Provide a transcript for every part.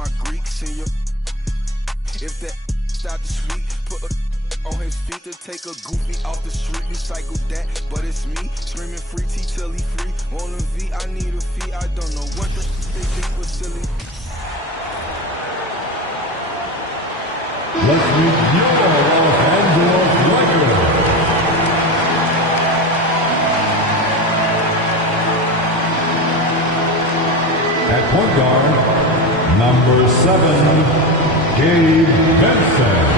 my Greeks in your. If that stop the sweet, put on his feet to take a goofy off the street. Recycle that, but it's me screaming free T till he free. On the V, I need a fee. I don't know what the they think was silly. Let's meet your Los Angeles Lakers. At point guard, number 7, Gabe Vincent.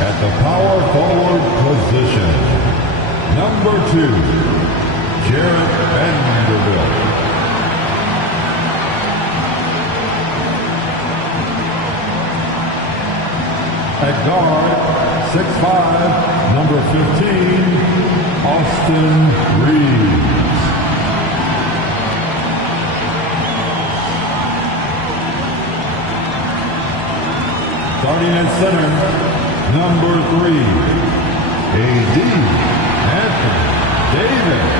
At the power forward position, number 2, Jarred Vanderbilt. At guard, 6'5", number 15, Austin Reaves. Starting at center, number 3, A.D. Anthony Davis.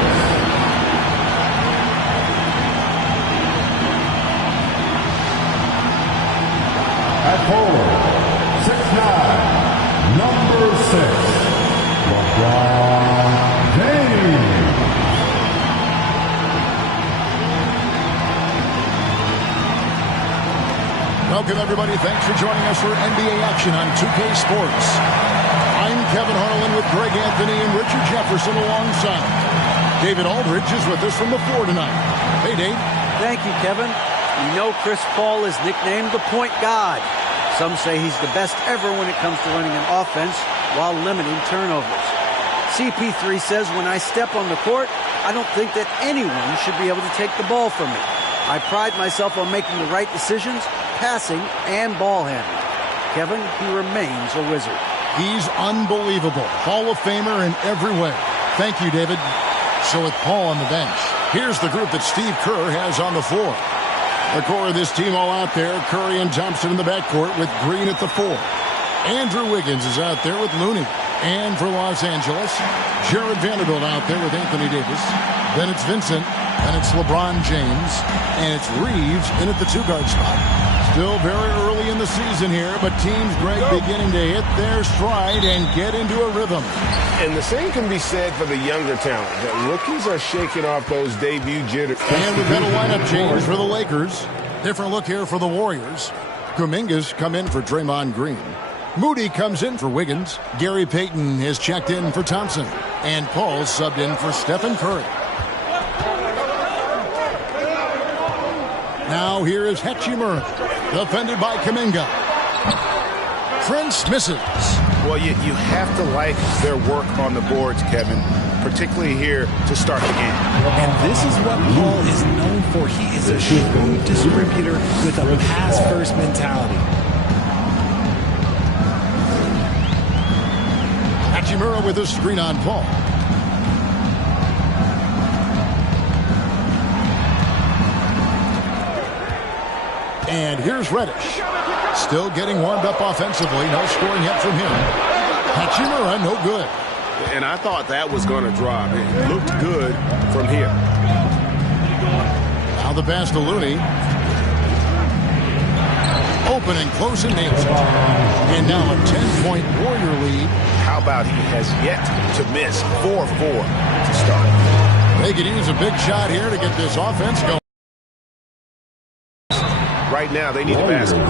At forward, 6'9", number 6, LeBron James. Welcome, everybody. Thanks for joining us for NBA action on 2K Sports. I'm Kevin Harlan with Greg Anthony and Richard Jefferson alongside. David Aldridge is with us from the floor tonight. Hey, Dave. Thank you, Kevin. You know Chris Paul is nicknamed the point god. Some say he's the best ever when it comes to running an offense while limiting turnovers. CP3 says, when I step on the court, I don't think that anyone should be able to take the ball from me. I pride myself on making the right decisions, passing and ball handling. Kevin, he remains a wizard. He's unbelievable. Hall of Famer in every way. Thank you, David. So with Paul on the bench, here's the group that Steve Kerr has on the floor. The core of this team all out there. Curry and Thompson in the backcourt with Green at the 4. Andrew Wiggins is out there with Looney. And for Los Angeles, Jarred Vanderbilt out there with Anthony Davis. Then it's Vincent. And it's LeBron James. And it's Reaves in at the 2-guard spot. Still very early in the season here, but teams, Greg, beginning to hit their stride and get into a rhythm. And the same can be said for the younger talent. The rookies are shaking off those debut jitters. And we've got a lineup change for the Lakers. Different look here for the Warriors. Kuminga's come in for Draymond Green. Moody comes in for Wiggins. Gary Payton has checked in for Thompson. And Paul's subbed in for Stephen Curry. Now here is Hachimura, defended by Kuminga. Prince misses. Well, you have to like their work on the boards, Kevin, particularly here to start the game. And this is what Paul is known for. He is a shrewd distributor with a pass-first mentality. Hachimura with a screen on Paul. And here's Reddish. Still getting warmed up offensively. No scoring yet from him. Hachimura, no good. And I thought that was going to drop. It looked good from here. Now the pass to Looney. Open and close and nails it. And now a 10-point Warrior lead. How about he has yet to miss 4-4 to start? They could use a big shot here to get this offense going. Right now, they need a basket.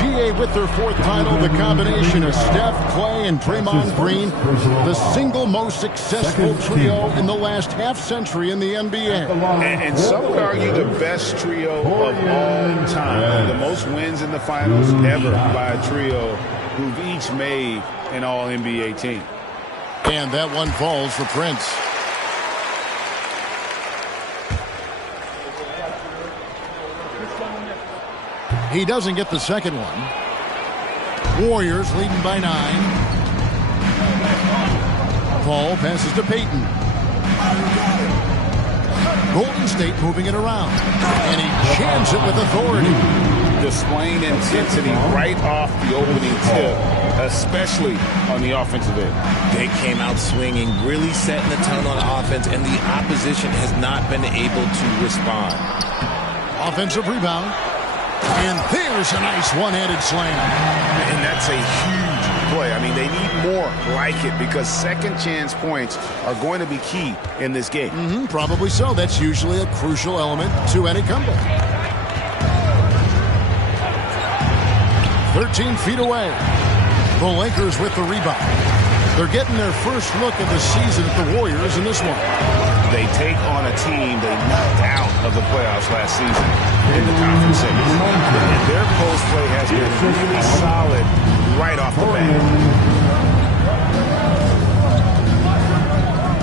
GA with their 4th title, the combination of Steph, Clay, and Draymond Green, the single most successful trio in the last half-century in the NBA. And some would argue the best trio of all time. The most wins in the finals ever by a trio who've each made an All-NBA team. And that one falls for Prince. He doesn't get the second one. Warriors leading by 9. Paul passes to Payton. Golden State moving it around. And he jams it with authority. displaying intensity right off the opening tip, especially on the offensive end. They came out swinging, really setting the tone on offense, and the opposition has not been able to respond. Offensive rebound. And there's a nice one-handed slam. And that's a huge play. I mean, they need more like it because second chance points are going to be key in this game. Probably so. That's usually a crucial element to any comeback. 13 feet away. The Lakers with the rebound. They're getting their first look of the season at the Warriors in this one. They take on a team they knocked out of the playoffs last season in the conference semis. And their post play has been really solid right off the bat.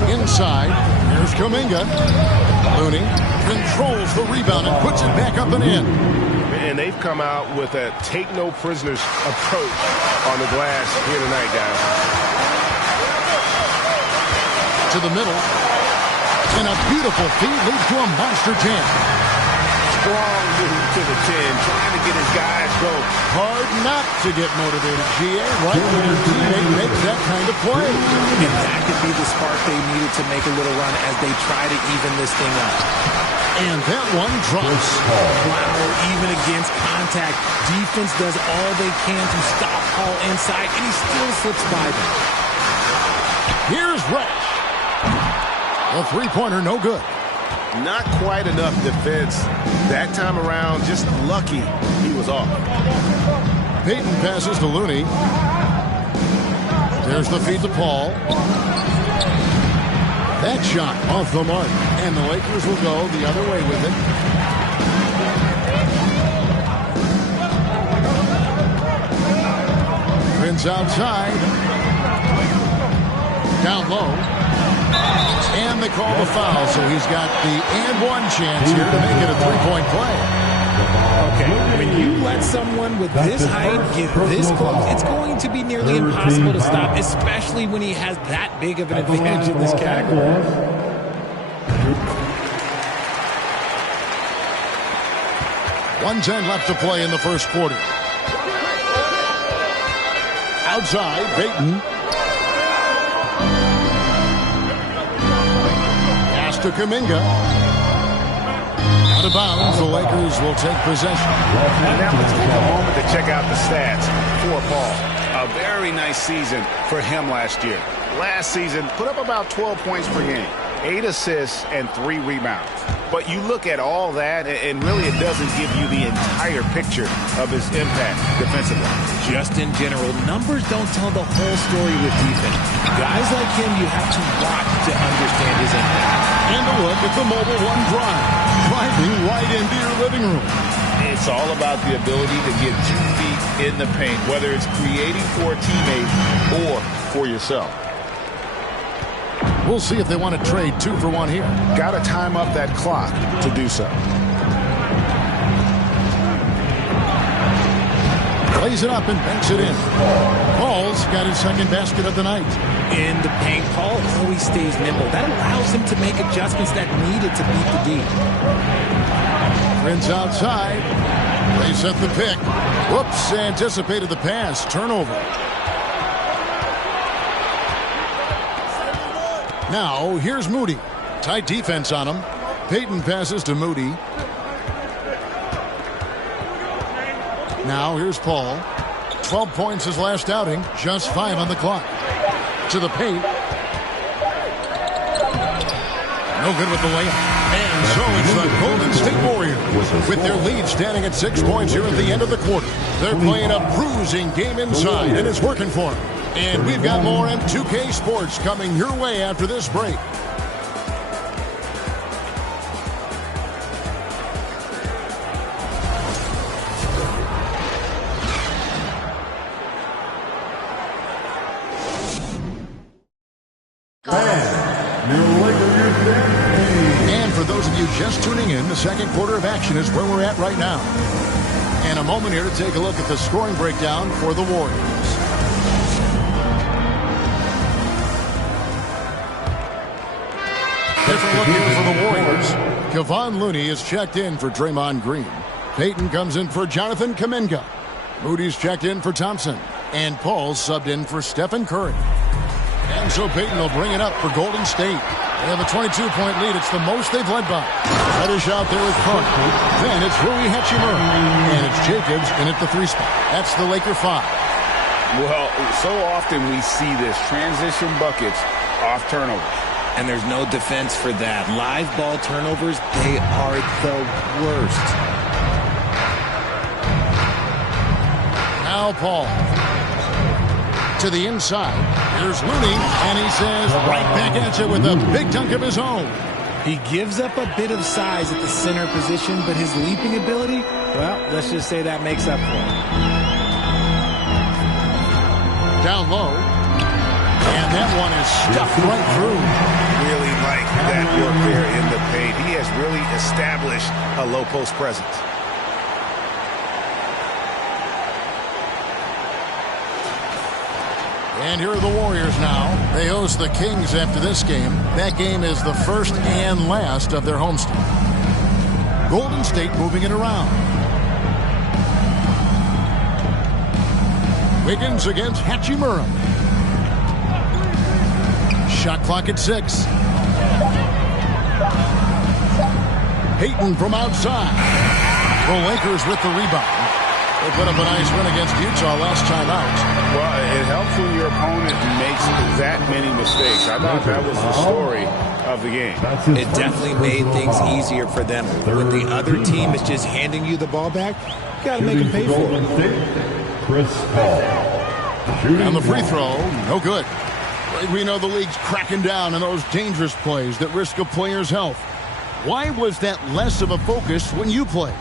Inside, there's Kuminga. Looney controls the rebound and puts it back up and in. And they've come out with a take-no-prisoners approach on the glass here tonight, guys. To the middle. And a beautiful feed leads to a monster jam. Strong move to the 10, trying to get his guys going. Hard not to get motivated, GA, right when your teammate makes that kind of play. And that could be the spark they needed to make a little run as they try to even this thing up. And that one drops. Wow, even against contact, defense does all they can to stop Paul inside, and he still slips by them. Here's Resch. A three-pointer, no good. Not quite enough defense that time around. Just lucky he was off. Payton passes to Looney. There's the feed to Paul. That shot off the mark. And the Lakers will go the other way with it. Prince outside. Down low. And they call the foul, so he's got the and one chance here to make it a three-point play. Okay, when you let someone with this height get this close, it's going to be nearly impossible to stop, especially when he has that big of an advantage in this category. .110 left to play in the first quarter. Outside, Payton. To Kuminga. Out of bounds, the Lakers will take possession. And now let's take a moment to check out the stats for Paul. A very nice season for him last year. Last season, put up about 12 points per game, 8 assists, and 3 rebounds. But you look at all that, and really it doesn't give you the entire picture of his impact defensively. Just in general, numbers don't tell the whole story with defense. Guys like him, you have to watch to understand his impact. And a look at the Mobile One drive, driving right into your living room. It's all about the ability to get 2 feet in the paint, whether it's creating for a teammate or for yourself. We'll see if they want to trade 2 for 1 here. Got to time up that clock to do so. Plays it up and banks it in. Paul's got his second basket of the night. In the paint, Paul always stays nimble. That allows him to make adjustments that needed to beat the D. Prince outside. They set the pick. Whoops, anticipated the pass. Turnover. Now, here's Moody. Tight defense on him. Payton passes to Moody. Now, here's Paul. 12 points his last outing. Just 5 on the clock. To the paint. No good with the layup. And so it's the Golden State Warriors with their lead standing at 6 points here at the end of the quarter. They're playing a bruising game inside, and it's working for them. And we've got more M2K Sports coming your way after this break. And for those of you just tuning in, the second quarter of action is where we're at right now. And a moment here to take a look at the scoring breakdown for the Warriors. Different look here for the Warriors. Kevon Looney is checked in for Draymond Green. Payton comes in for Jonathan Kuminga. Moody's checked in for Thompson. And Paul's subbed in for Stephen Curry. And so Payton will bring it up for Golden State. They have a 22-point lead. It's the most they've led by. Reddish out there with Clark. Then it's Rui Hachimura. And it's Jacobs in at the 3 spot. That's the Laker 5. Well, so often we see this. Transition buckets off turnovers. And there's no defense for that. Live ball turnovers, they are the worst. Now Paul. To the inside. Here's Looney, and he says right back at you with a big dunk of his own. He gives up a bit of size at the center position, but his leaping ability, well, let's just say that makes up for it. Down low. And that one is stuffed right through. Really like that work there in the paint. He has really established a low post presence. And here are the Warriors now. They host the Kings after this game. That game is the first and last of their homestand. Golden State moving it around. Wiggins against Hachimura. Shot clock at 6. Payton from outside. The Lakers with the rebound. They put up a nice win against Utah last time out. Well, it helps when your opponent makes that many mistakes. I thought that was the story of the game. It definitely made things easier for them. When the other team is just handing you the ball back, you got to make them pay for it. Chris Paul. And the free throw, no good. We know the league's cracking down on those dangerous plays that risk a player's health. Why was that less of a focus when you played?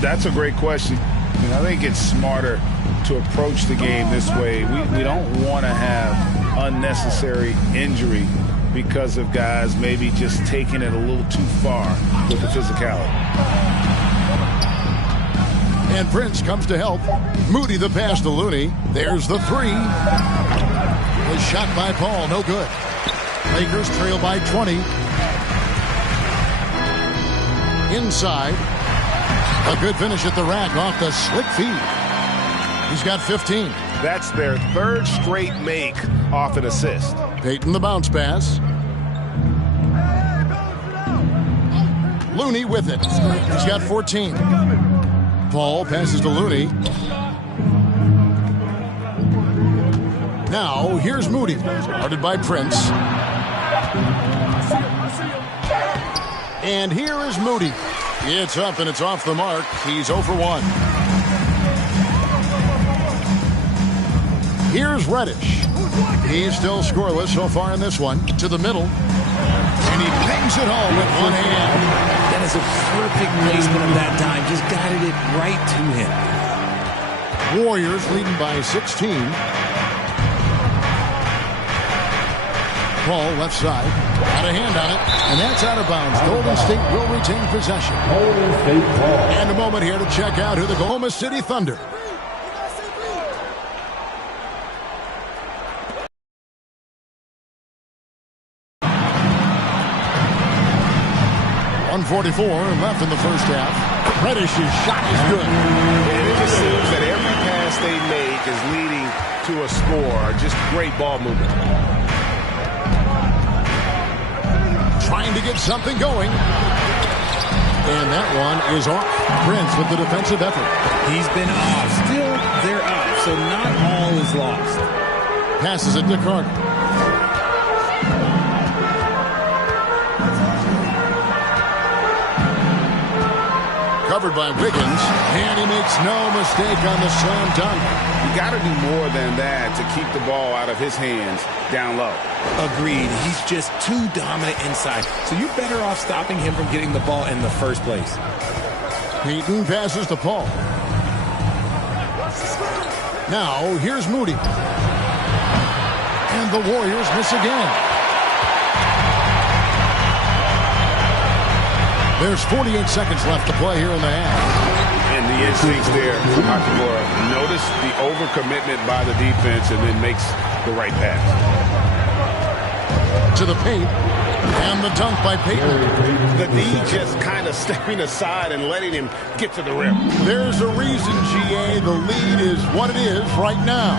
That's a great question. I think it's smarter to approach the game this way. We don't want to have unnecessary injury because of guys maybe just taking it a little too far with the physicality. And Prince comes to help. Moody the pass to Looney. There's the 3. Was shot by Paul, no good. Lakers trail by 20. Inside. A good finish at the rack off the slick feed. He's got 15. That's their 3rd straight make off an assist. Payton the bounce pass. Looney with it. He's got 14. Paul passes to Looney. Now, here's Moody. Guarded by Prince. And here is Moody. It's up and it's off the mark. He's 0 for 1. Here's Reddish. He's still scoreless so far in this one. To the middle. And he bangs it home with one hand. That is a perfect placement of that dime. Just guided it right to him. Warriors leading by 16. Paul left side. Got a hand on it. And that's out of bounds. Golden State will retain possession. Golden State ball. And a moment here to check out who the Oklahoma City Thunder. .144 left in the first half. Reddish's shot is good. And it just seems that every pass they make is leading to a score. Just great ball movement. Trying to get something going. And that one is off. Prince with the defensive effort. He's been off. Still, they're up, so not all is lost. Passes it to Carter. Covered by Wiggins, and he makes no mistake on the slam dunk. You got to do more than that to keep the ball out of his hands down low. Agreed. He's just too dominant inside. So you're better off stopping him from getting the ball in the first place. Payton passes to Paul. Now, here's Moody. And the Warriors miss again. There's 48 seconds left to play here in the half. And the instincts there from Hachimura. Notice the overcommitment by the defense and then makes the right pass. To the paint. And the dunk by Payton. The D just kind of stepping aside and letting him get to the rim. There's a reason, GA, the lead is what it is right now.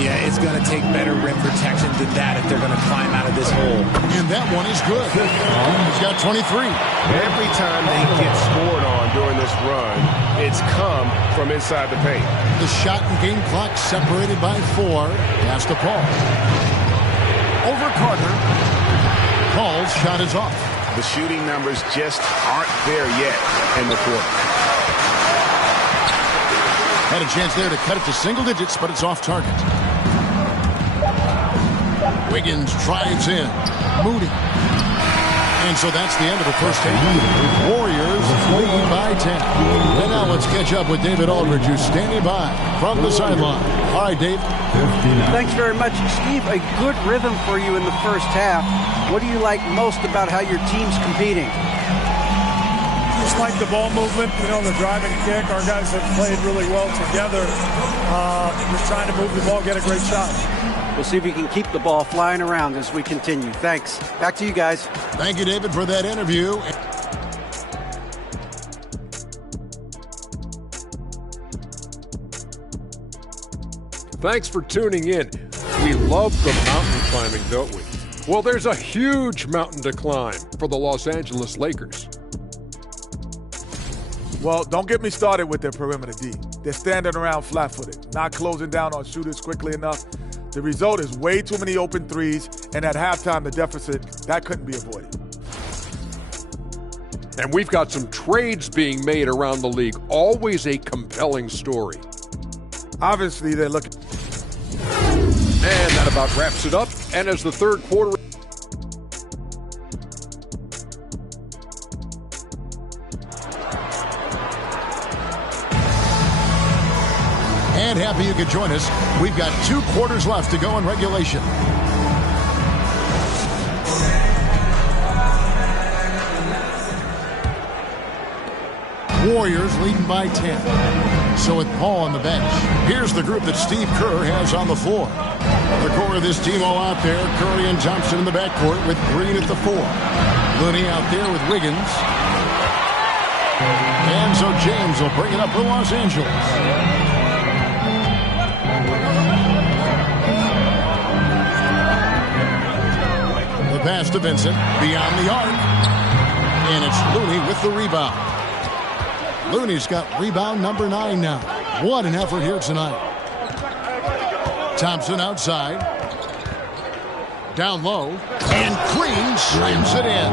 Yeah, it's going to take better rim protection than that if they're going to climb out of this hole. And that one is good. He's got 23. Every time they get scored on during this run, it's come from inside the paint. The shot and game clock separated by 4. Pass to Paul. Over Carter. Paul's shot is off. The shooting numbers just aren't there yet in the quarter. Had a chance there to cut it to single digits, but it's off target. Wiggins drives in. Moody. And so that's the end of the first half. Warriors lead by 10. And now let's catch up with David Aldridge, who's standing by from the sideline. All right, Dave. Thanks very much, Steve. A good rhythm for you in the first half. What do you like most about how your team's competing? Just like the ball movement, the drive and kick. Our guys have played really well together. Just trying to move the ball, get a great shot. We'll see if we can keep the ball flying around as we continue. Thanks. Back to you guys. Thank you, David, for that interview. Thanks for tuning in. We love the mountain climbing, don't we? Well, there's a huge mountain to climb for the Los Angeles Lakers. Well, don't get me started with their perimeter D. They're standing around flat-footed, not closing down on shooters quickly enough. The result is way too many open threes, and at halftime, the deficit, that couldn't be avoided. And we've got some trades being made around the league. Always a compelling story. Obviously, they're looking. And that about wraps it up. And as the third quarter... And happy you could join us. We've got 2 quarters left to go in regulation. Warriors leading by 10. So with Paul on the bench, here's the group that Steve Kerr has on the floor. The core of this team all out there. Curry and Thompson in the backcourt with Green at the 4. Looney out there with Wiggins. And so James will bring it up for Los Angeles. Pass to Vincent, beyond the arc. And it's Looney with the rebound. Looney's got rebound number 9 now. What an effort here tonight. Thompson outside. Down low. And Green slams it in.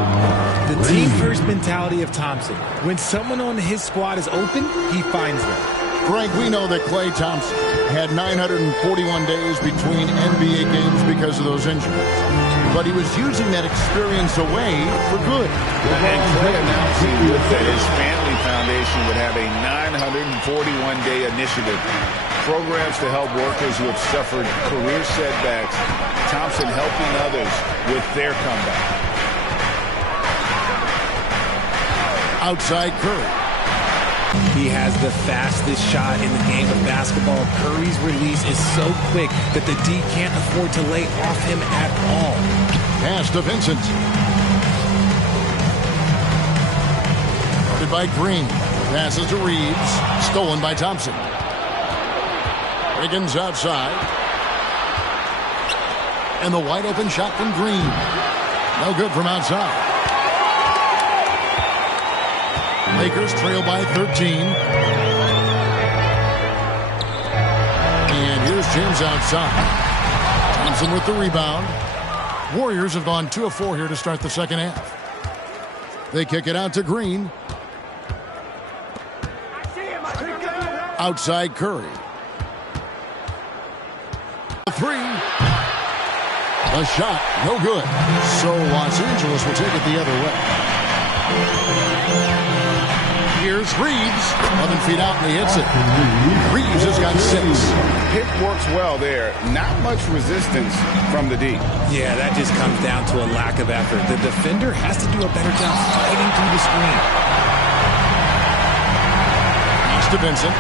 The team-first mentality of Thompson. When someone on his squad is open, he finds them. Frank, we know that Klay Thompson had 941 days between NBA games because of those injuries. But he was using that experience away for good. And Klay announcing that his family foundation would have a 941-day initiative. Programs to help workers who have suffered career setbacks. Thompson helping others with their comeback. Outside Curry. He has the fastest shot in the game of basketball. Curry's release is so quick that the D can't afford to lay off him at all. Pass to Vincent. Guarded by Green. Passes to Reeves. Stolen by Thompson. Wiggins outside. And the wide open shot from Green. No good from outside. Lakers trail by 13. And here's James outside. Thompson with the rebound. Warriors have gone 2 of 4 here to start the second half. They kick it out to Green. Outside Curry. The 3. A shot, no good. So Los Angeles will take it the other way. Here's Reeves. 11 feet out and he hits it. Reeves has got 6. Pick works well there. Not much resistance from the D. Yeah, that just comes down to a lack of effort. The defender has to do a better job fighting through the screen. Pass to Vincent.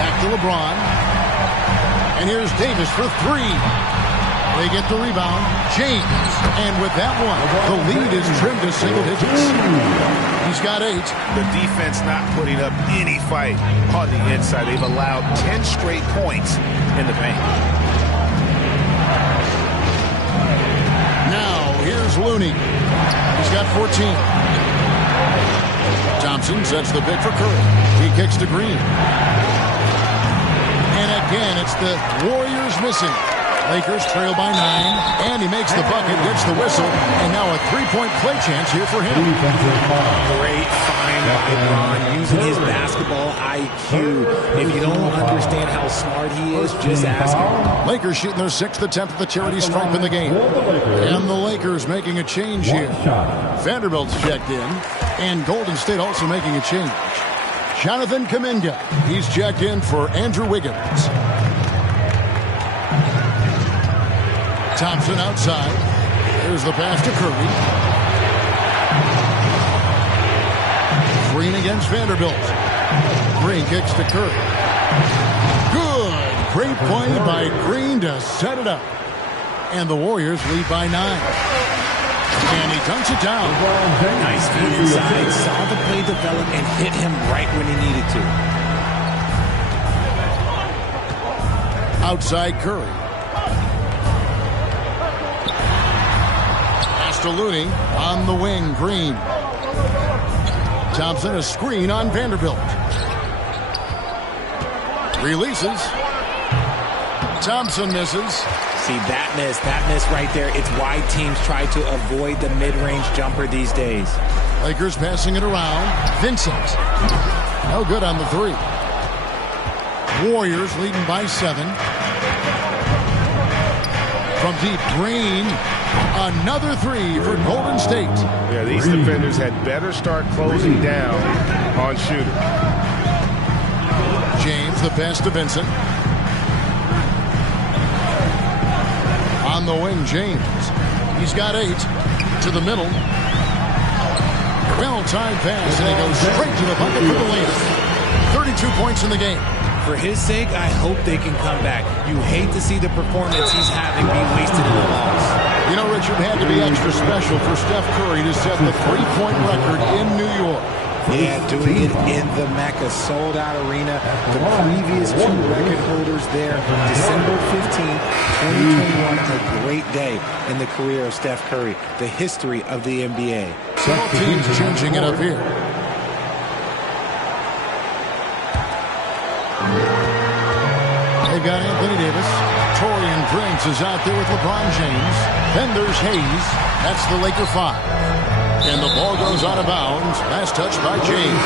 Back to LeBron. And here's Davis for 3. They get the rebound. James. And with that one, the lead is trimmed to single digits. He's got 8. The defense not putting up any fight on the inside. They've allowed 10 straight points in the paint. Now, here's Looney. He's got 14. Thompson sets the pick for Curry. He kicks to Green. And again, it's the Warriors missing. Lakers trail by 9, and he makes the bucket, gets the whistle, and now a three-point play chance here for him. Great find by LeBron using his basketball IQ. If you don't understand how smart he is, just ask him. Lakers shooting their 6th attempt at the charity stripe in the game. And the Lakers making a change here. Vanderbilt's checked in, and Golden State also making a change. Jonathan Kuminga, he's checked in for Andrew Wiggins. Thompson outside. There's the pass to Curry. Green against Vanderbilt. Green kicks to Curry. Good. Great play by Green to set it up. And the Warriors lead by 9. And he dunks it down. Nice feed inside. Saw the play develop and hit him right when he needed to. Outside Curry. To Looney on the wing. Green. Thompson a screen on Vanderbilt. Releases. Thompson misses. See that miss right there. It's why teams try to avoid the mid-range jumper these days. Lakers passing it around. Vincent. No good on the 3. Warriors leading by 7. From deep, Green. Another 3 for Golden State. Yeah, these defenders had better start closing down on shooter. James, the pass to Vincent. On the wing, James. He's got 8. To the middle. Well-timed pass, and he goes straight to the bucket for the layup. 32 points in the game. For his sake, I hope they can come back. You hate to see the performance he's having be wasted in the loss. You know, Richard, had to be extra special for Steph Curry to set the three-point record in New York. Yeah, doing it in the Mecca sold-out arena. The previous 2 record holders there, December 15th, 2021, a great day in the career of Steph Curry, the history of the NBA. Both teams changing it up here. They've got Anthony Davis. Taurean Prince is out there with LeBron James. Then there's Hayes. That's the Laker 5. And the ball goes out of bounds. Last touch by James.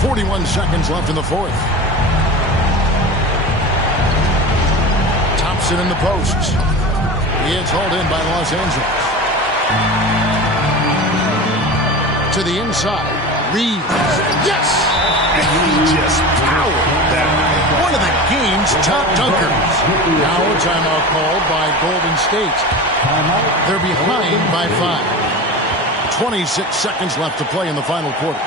.41 seconds left in the 4th. Thompson in the posts. He is hauled in by Los Angeles. To the inside. Reeves. Yes! And he just powered that. One of the game's top dunkers. Now a timeout called by Golden State. They're behind by 5. 26 seconds left to play in the final quarter.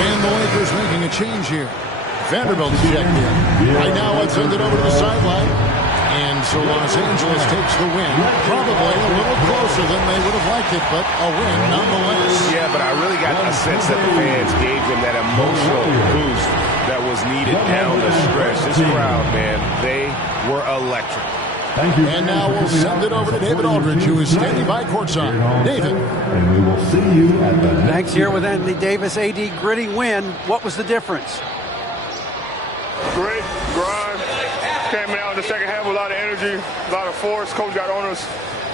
And the Lakers making a change here. Vanderbilt's checked in. Right now, let's send it over to the sideline. And so Los Angeles takes the win. Probably a little closer than they would have liked it, but a win nonetheless. Yeah, but I really got a sense that the fans gave them that emotional boost that was needed down the stretch. This crowd, man, they were electric. Thank you. And now we'll send it over to David Aldridge, who is standing by courtside. David. And we will see you at the next. Thanks here with Anthony Davis. AD, gritty win. What was the difference? Great grind. Came out in the second half with a lot of energy, a lot of force. Coach got on us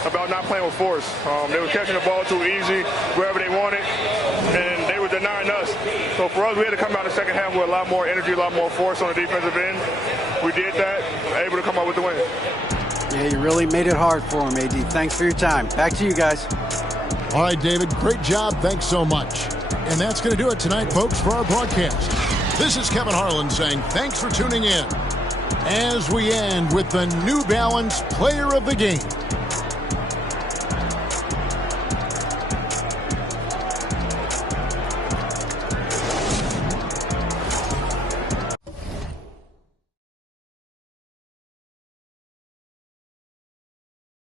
about not playing with force. They were catching the ball too easy, wherever they wanted, and they were denying us. So for us, we had to come out in the second half with a lot more energy, a lot more force on the defensive end. We did that, able to come out with the win. Yeah, you really made it hard for him, AD. Thanks for your time. Back to you guys. All right, David, great job. Thanks so much. And that's going to do it tonight, folks, for our broadcast. This is Kevin Harlan saying thanks for tuning in as we end with the New Balance Player of the Game.